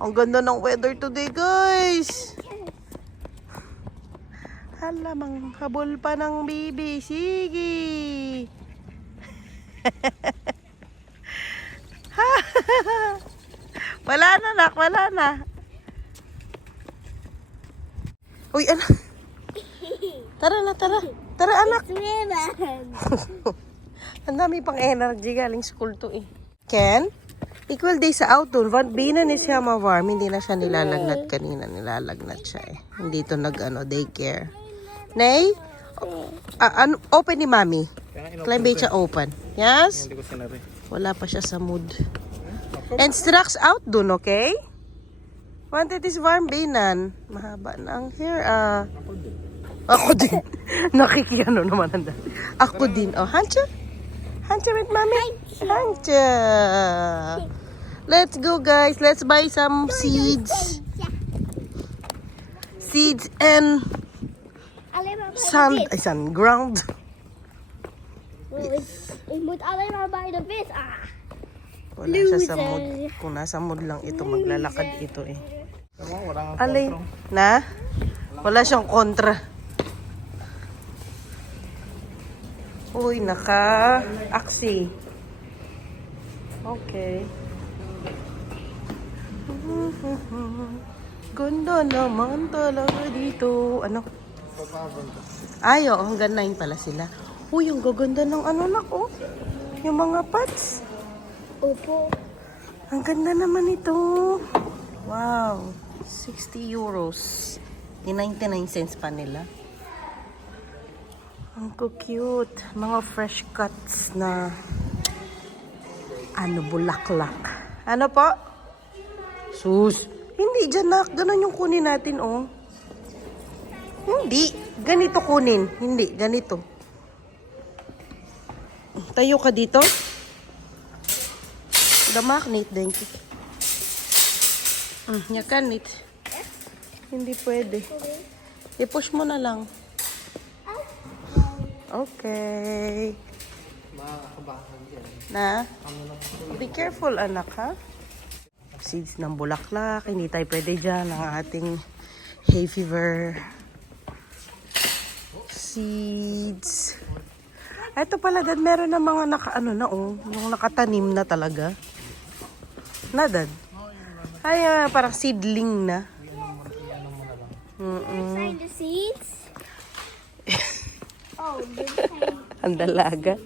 Ang ganda ng weather today, guys. Hala, manghabol pa ng baby. Sige. Wala na, nak. Wala na. Uy, anak. Tara na, tara. Tara, anak. Ang dami pang energy galing school to eh. Ken? Equal day sa outdoor. Bina ni siya ma-warm. Hindi na siya nilalagnat kanina. Nilalagnat siya eh. Hindi to daycare. Nay? Open ni mami. Climb siya open. Yes? Wala pa siya sa mood. And Strax out dun, okay? Wanted is warm binan. Mahaba na ang hair. Ako din. Nakikiyano naman ang dami. Ako din. Oh, Hancha? Hancha with mommy? Hancha. Let's go, guys. Let's buy some seeds. Seeds and sand. Sand ground. Ik moet alleen maar bij de vis. Wala siya sa mood. Kung nasa mood lang ito, maglalakad ito eh. Alay. Na? Wala siyang kontra. Uy, naka-aksi. Okay. Ganda naman talaga dito. Ano? Ay, oo, hanggang 9 pala sila. Uy, ang gaganda ng ano na ko. Yung mga pots. Opo. Ang ganda naman ito. Wow. 60 euros. 99 cents pa nila. Ang cute. Mga fresh cuts na bulaklak. Ano po? Sus. Hindi dyan, nak. Ganon yung kunin natin, oh. Hindi. Ganito kunin. Hindi. Ganito. Tayo ka dito. The magnet, thank you. You can it. Hindi pwede. I-push mo na lang. Okay. Na? Be careful, anak, ha? Seeds ng bulaklak. Hindi tayo pwede dyan. Ang ating hay fever. Seeds. Ito pala, dad, meron na mga yung nakatanim na talaga. Na, dad? Ay, parang seedling na. Zijn de seeds? Oh, dit zijn... Ang dalaga.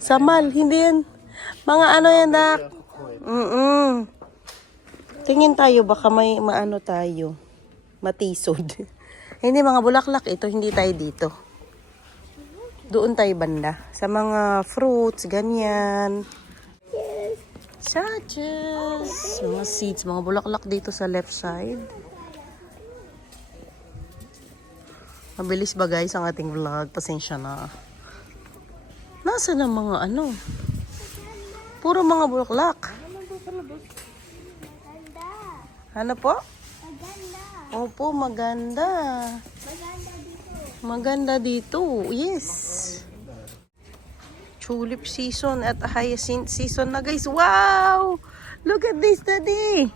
Samal, hindi yan. Mga yan, dak. Tingin tayo, baka may maano tayo. Matisod. Hindi, mga bulaklak ito, hindi tayo dito. Doon tayo banda. Sa mga fruits, ganyan. Sachets. Mga seeds, mga bulaklak dito sa left side. Mabilis ba guys ang ating vlog? Pasensya na. Nasa na mga puro mga bulaklak. Maganda. Ano po? Maganda. Opo, maganda. Maganda dito. Yes. Tulip season at hyacinth season na guys. Wow! Look at this, Daddy.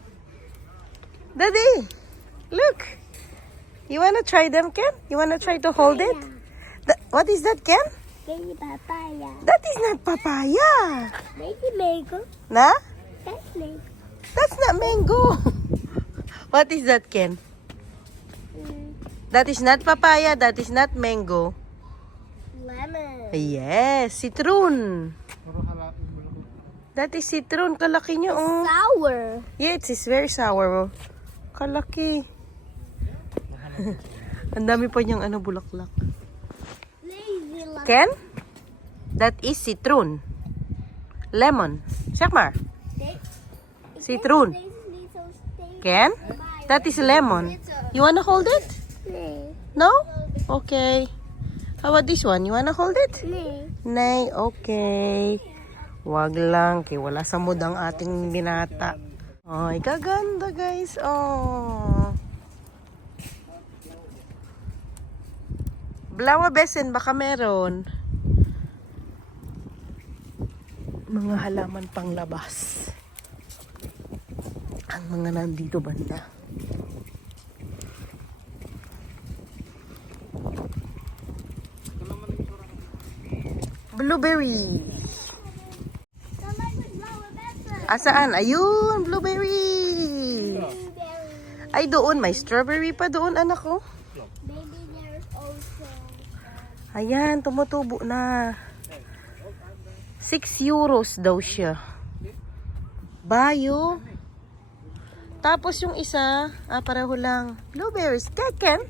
Daddy, look. You wanna try them, Ken? You wanna try to hold it? What is that, Ken? Baby papaya. That is not papaya. Baby mango. Na? That's mango. That's not mango. What is that, Ken? That is not papaya. That is not mango. Lemon. Yes, citron. That is citron. Kalaki niyo. Oh. Sour. Yeah, it is very sour. Kalaki. Ang dami pa niyang bulaklak. Lazy lemon. Ken? That is citron. Lemon. Zeg maar. Citron. Ken? That is lemon. You wanna hold it? Nee. No? Okay. How about this one? You wanna hold it? Nee. Nay, okay. Wag lang, kaya wala sa mood ang ating binata. Ay, kaganda guys. Oh. Blawa besen, baka meron. Mga halaman pang labas. ang mga nandito banda. Blueberry. Asaan? Ayun, blueberry. Ay, doon. May strawberry pa doon, anak ko. Maybe there's also Ayan, tumutubo na. 6 euros daw siya. Bayo. Tapos yung isa, pareho lang. Blueberries. Keken.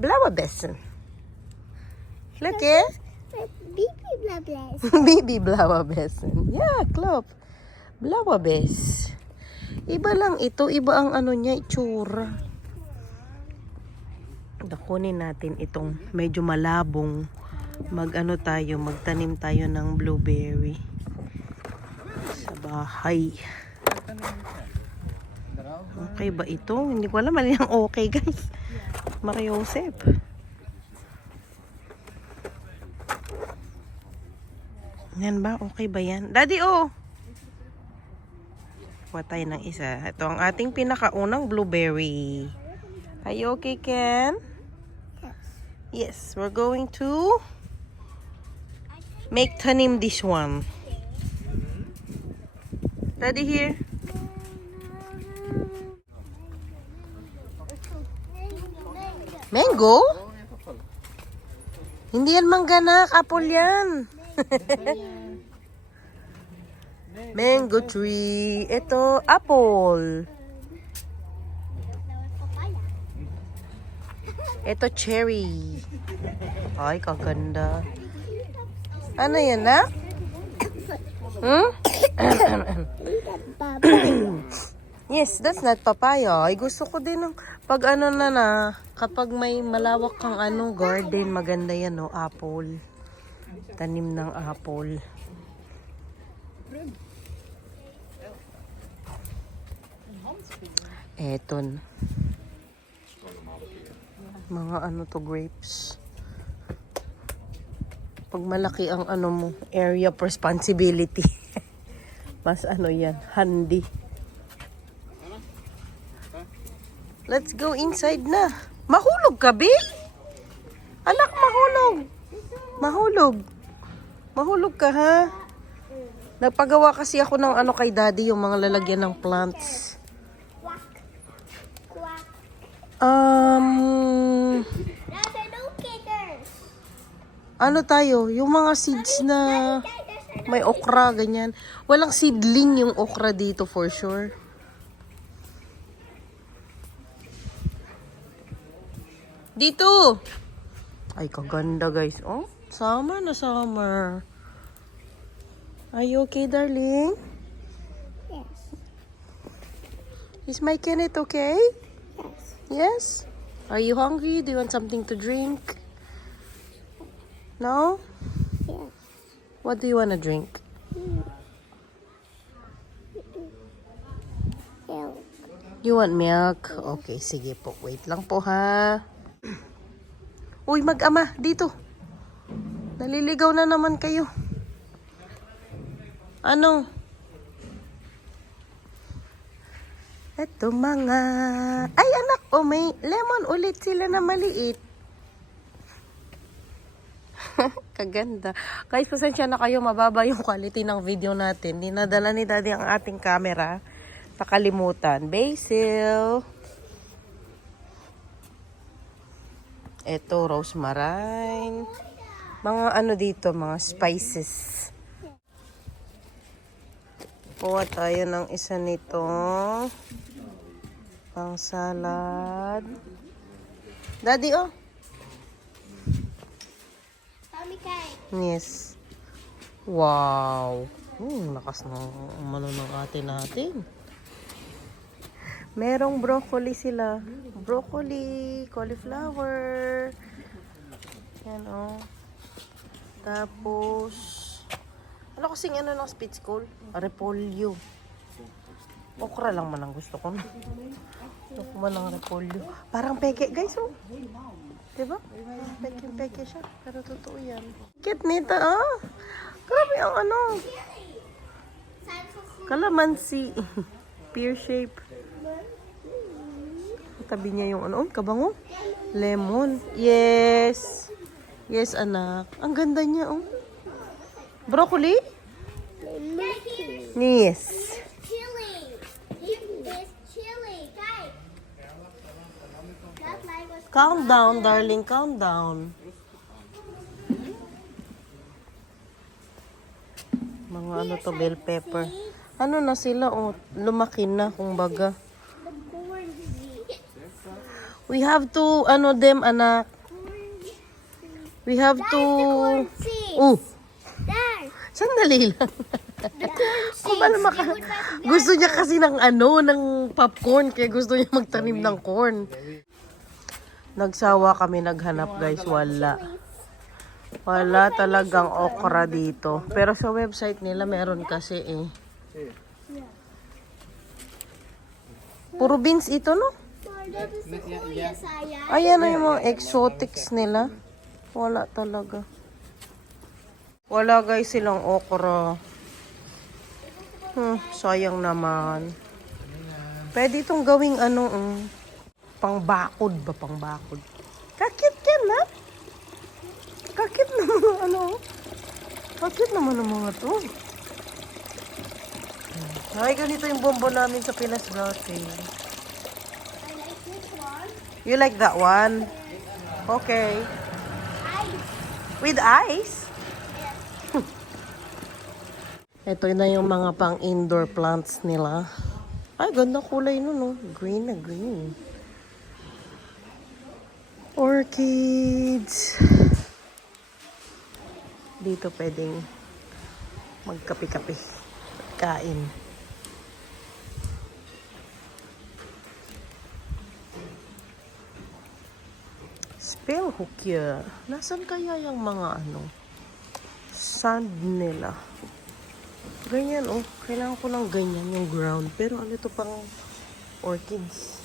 Blaubeeren. Look eh. baby blah blah. Baby Blaubeeren. Yeah, klop. Blaubeers. Iba lang ito. Iba ang ano niya, itsura. Dakunin natin itong medyo malabong. Mag-ano tayo, magtanim tayo ng blueberry. Sa bahay. Okay ba ito? Hindi ko alam. Mali ang okay, guys. Mariosep. Yan ba? Okay ba yan? Daddy, oh! Kuha tayo ng isa. Ito ang ating pinakaunang blueberry. Are you okay, Ken? Yes, we're going to make tanim this one. Daddy here. Mango? Hindi yan mangganak, apple yan. Mango tree. Ito, apple. Ito, cherry. Ay, kaganda. Ano yan, na? Hmm? Yes, that's not papaya. Ay, gusto ko din ng pag ano na, kapag may malawak kang ano, garden, maganda yan, no? Apple. Tanim ng apple. Eton. Mga ano to, grapes. Pag malaki ang ano mo, area of responsibility. Mas ano yan, handy. Let's go inside na. Mahulog ka, Bi? Anak, mahulog. Mahulog. Mahulog ka, ha? Nagpagawa kasi ako ng ano kay Daddy, yung mga lalagyan ng plants. Ano tayo? Yung mga seeds na may okra, ganyan. Walang seedling yung okra dito for sure. Dito! Ay, kaganda guys. Oh, summer na summer. Are you okay, darling? Yes. Is my Kenneth okay? Yes. Yes? Are you hungry? Do you want something to drink? No? Yes. What do you want to drink? Milk. You want milk? Okay, sige po. Wait lang po, ha? Uy, mag-ama. Dito. Naliligaw na naman kayo. Ano? Ito mga... Ay, anak. Oh, may lemon ulit sila na maliit. Kaganda. Guys, pasensya na kayo. Mababa yung quality ng video natin. Dinadala ni Daddy ang ating camera sa kalimutan. Basil. Ito, rosemary. Mga ano dito, mga spices. Kuha tayo ng isa nito. Pang salad. Daddy, oh. Yes. Wow. Lakas ng umano ng ate natin. Merong broccoli sila. Broccoli, cauliflower. Yan, oh. Tapos, ano kasing ano ng spitz call? Repolyo. Okra lang man ang gusto ko. Gusto ko man ang repolyo. Parang peke, guys, oh. Diba? Peke siya. Pero totoo yan. Cute nito, ah. Grabe ang ano. Kalamansi. pear shape. Tabi niya yung ano, kabango. Lemon. Yes. Yes, anak. Ang ganda niya, oh. Broccoli? Yes. Chili. This chili. Guys. That light was Calm down, darling. Calm down. Mga ano to, bell pepper. Ano na sila, oh. Lumaki na, kumbaga. the corn. We have to, ano them, anak. We have to... Corn seeds. Oh, There. sandali lang. The corn seeds. Kung paano gusto niya kasi ng ano, ng popcorn, kaya gusto niya magtanim ng corn. Nagsawa kami naghanap, guys. Wala. Wala talagang okra dito. Pero sa website nila meron kasi eh. Puro beans ito, no? Ayan na yung mga exotics nila. Wala talaga. Wala, guys, silang okra. Sayang naman. Pwede itong gawing ano, pangbakod ba? Pangbakod. Kakit yan, ha? Kakit naman ang ano. Kakit naman ang mga to. Ay, ganito yung bombo namin sa Pinas dati. You like that one? Okay. With ice? Ito na yung mga pang indoor plants nila. Ay, ganda kulay nun, no? Green na green. Orchids. Dito pwedeng magkape-kape. Kain. Spell hookya. Nasaan kaya yung mga ano? Sand nila. Ganyan, oh. Kailangan ko ng ganyan yung ground. Pero ano ito pang orchids?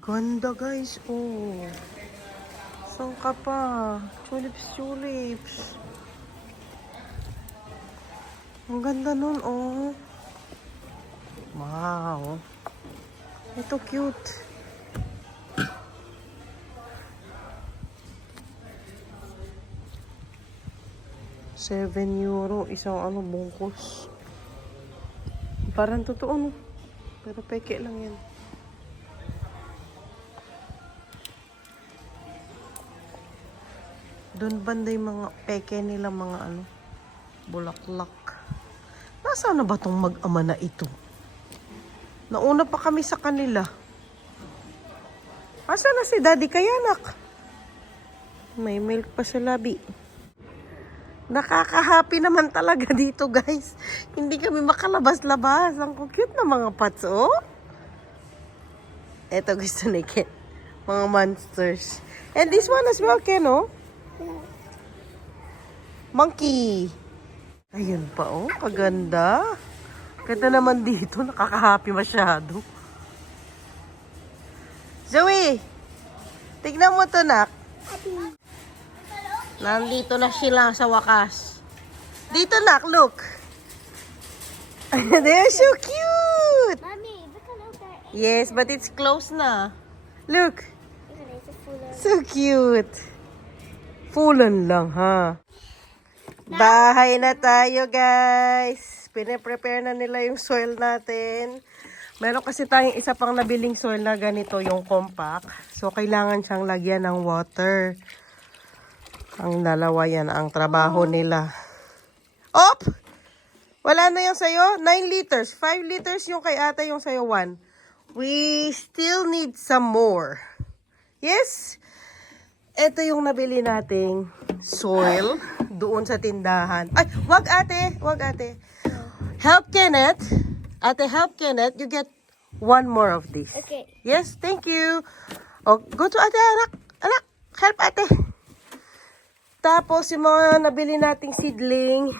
Ganda, guys, oh. Saan ka pa? Tulips. Ang ganda nun, oh. Wow. Ito cute. €7. Isang ano, bungkus. Parang totoo, no? Pero peke lang yan. Doon banda yung mga peke nila, mga ano, bulaklak. Nasaan na ba tong mag-ama na ito? Nauna pa kami sa kanila. Asa na si Daddy Kayanak? May milk pa sa labi. Nakaka-happy naman talaga dito, guys. Hindi kami makalabas-labas. Ang cute na mga pats, oh. Ito gusto ni Ken. Mga monsters. And this one as well, Ken, oh. Monkey. Ayun pa, oh. Kaganda. Ganda naman dito. Nakaka-happy masyado. Zoe! Tignan mo to, nak. Nandito na sila sa wakas. Dito, nak, look. They're so cute. Mommy, look at that. Yes, but it's close na. Look. It's a full of... So cute. Fulan lang, ha? Bahay na tayo, guys. Pine-prepare na nila yung soil natin. Meron kasi tayong isa pang nabiling soil na ganito, yung compact. So, kailangan siyang lagyan ng water. Ang dalawa yan, ang trabaho nila. Op! Wala na yung sayo? 9 liters. 5 liters yung kay ate, yung sayo 1. We still need some more. Yes? Ito yung nabili nating soil doon sa tindahan. Ay, wag ate. Wag ate. Help Kenneth. Ate, help Kenneth. You get 1 more of this. Okay. Yes, thank you. Oh, go to ate, anak. Anak, help ate. Tapos, yung mga nabili nating seedling.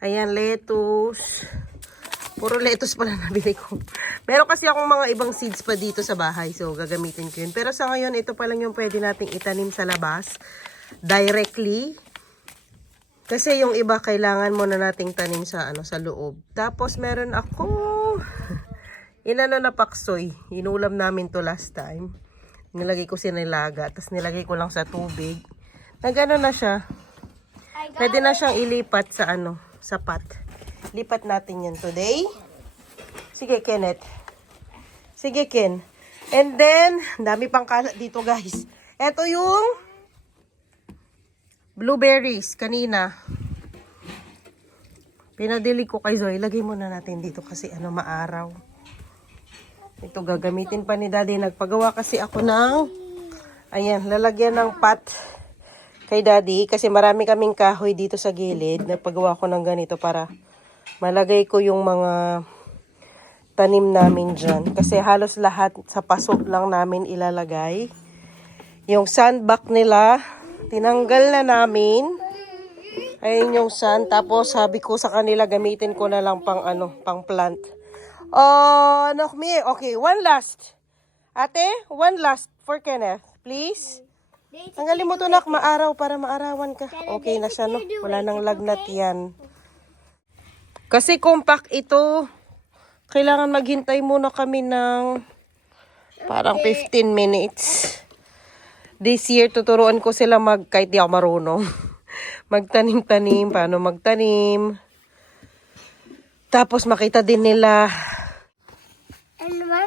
Ayan, lettuce. Puro lettuce pala nabili ko. Meron kasi akong mga ibang seeds pa dito sa bahay. So, gagamitin ko yun. Pero sa ngayon, ito pa lang yung pwede nating itanim sa labas. Directly. Kasi yung iba, kailangan muna nating tanim sa, sa loob. Tapos, meron akong Inano na paksoy. Inulam namin to last time. Nilagay ko sinilaga. Tapos nilagay ko lang sa tubig. Nagano na siya. Pwede na siyang ilipat sa sa pot. Lipat natin yan today. Sige, Kenneth. Sige, Ken. And then, dami pang kalat dito, guys. Ito yung blueberries kanina. Pinadili ko kay Zoe. Lagay muna natin dito kasi maaraw. Ito gagamitin pa ni Daddy. Nagpagawa kasi ako ng ayan, lalagyan ng pot kay Daddy kasi marami kaming kahoy dito sa gilid. Nagpagawa ko ng ganito para malagay ko yung mga tanim namin dyan. Kasi halos lahat sa paso lang namin ilalagay. Yung sandbox nila, tinanggal na namin. Ayun yung sand. Tapos sabi ko sa kanila, gamitin ko na lang pang pang plant. Oh, no, me. Okay, one last. Ate, one last for Kenneth. Please. Tanggalin mo to, nak, maaraw para maarawan ka. Okay na siya, no? Wala nang lagnat yan. Kasi compact ito. Kailangan maghintay muna kami ng parang 15 minutes. This year, tuturuan ko sila kahit di ako marunong. Magtanim-tanim, paano magtanim. Tapos makita din nila.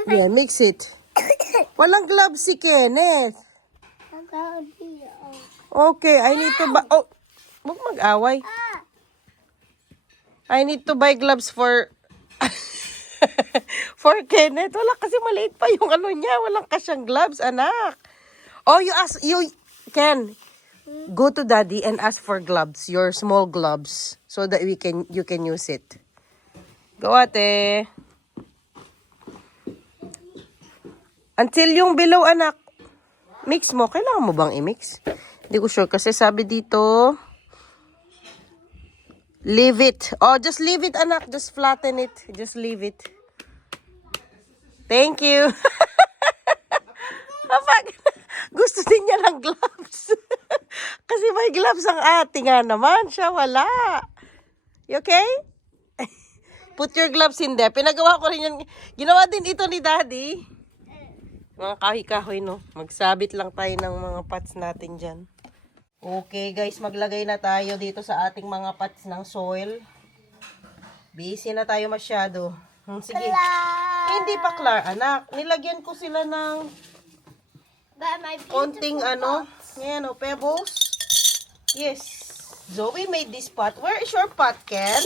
Yeah, mix it. Walang gloves si Kenneth. Okay, I need to buy. Oh, huwag mag-away. I need to buy gloves for for Kenneth. Wala kasi maliit pa yung niya. Walang kasyang gloves, anak. Oh, Ken, go to Daddy and ask for gloves, your small gloves, so that you can use it. Go, ate. Until yung below, anak. Mix mo. Kailangan mo bang i-mix? Hindi ko sure kasi sabi dito, leave it. Oh, just leave it, anak. Just flatten it. Just leave it. Thank you. Kapag gusto din niya ng gloves. Kasi may gloves ang ate nga naman. Siya wala. You okay? Put your gloves in there. Pinagawa ko rin yun. Ginawa din ito ni Daddy. Mga kahoy-kahoy, no? Magsabit lang tayo ng mga pots natin dyan. Okay, guys. Maglagay na tayo dito sa ating mga pots ng soil. Busy na tayo masyado. Sige. Hindi pa, Clar, anak. Nilagyan ko sila ng konting ngayon, pebbles. Yes. Zoe made this pot. Where is your pot, Ken?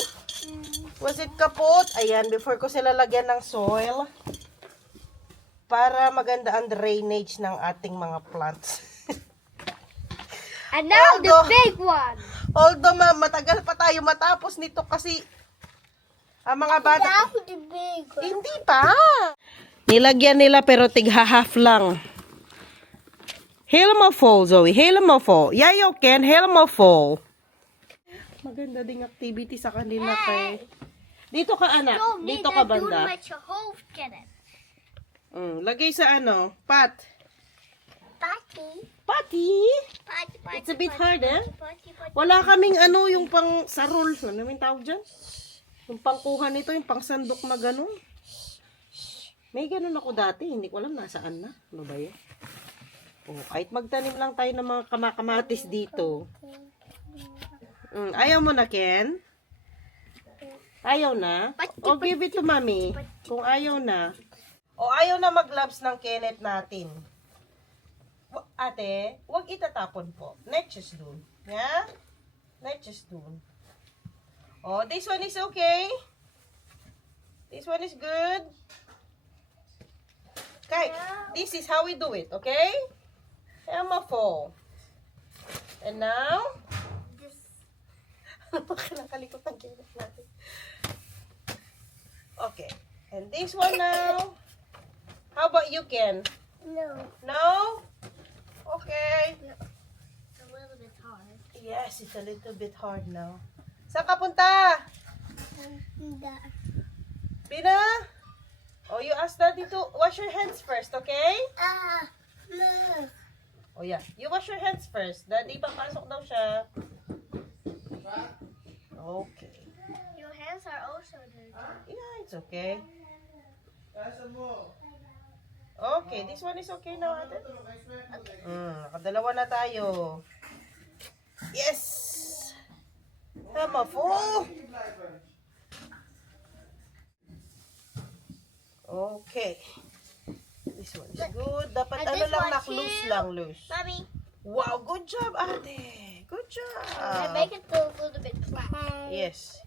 Was it kapot? Ayan, before ko sila lagyan ng soil. Para maganda ang drainage ng ating mga plants. And now the big one. Although matagal pa tayo matapos nito kasi ang mga bata... Now the big one. Hindi pa. Nilagyan nila pero tig-half lang. Hail mo fall, Zoe. Hail mo fall. Yayo, Ken. Hail mo fall. Maganda ding activity sa kanila kay... Dito ka, anak. Dito ka, banda. Lagay sa pot. Pati? It's a bit hard, eh? Wala kaming yung pang sarol. Ano yung tawag dyan? Yung pangkuha nito, yung pang sandok na gano'n. May gano'n ako dati. Hindi ko alam nasaan na. Ano ba yun? Kahit magtanim lang tayo ng mga kamatis dito. Ayaw mo na, Ken? Ayaw na? O give it to mommy. Kung ayaw na. O ayaw na mag-gloves ng Kenneth natin. Ate, huwag itatapon po. Netches dun. Yeah? Netches dun. Oh, this one is okay. This one is good. Okay, this is how we do it, okay? Emma fall. And now, nakakalikot ang Kenneth natin. Okay, and this one now. How about you, Ken? No. No? Okay. It's a little bit hard. Yes, it's a little bit hard now. Saan ka punta? Pina? Oh, you ask Daddy to wash your hands first, okay? No. Oh, yeah. You wash your hands first. Daddy, papasok daw siya. Okay. Your hands are also dirty. Yeah, it's okay. Okay, this one is okay now, ate. Nakadalawa na tayo. Yes! Tama po! Okay. This one is good. Dapat And ano this lang, one loose too. lang, loose. Mommy, Wow, good job, ate. Good I job. make it a little bit flat. Yes.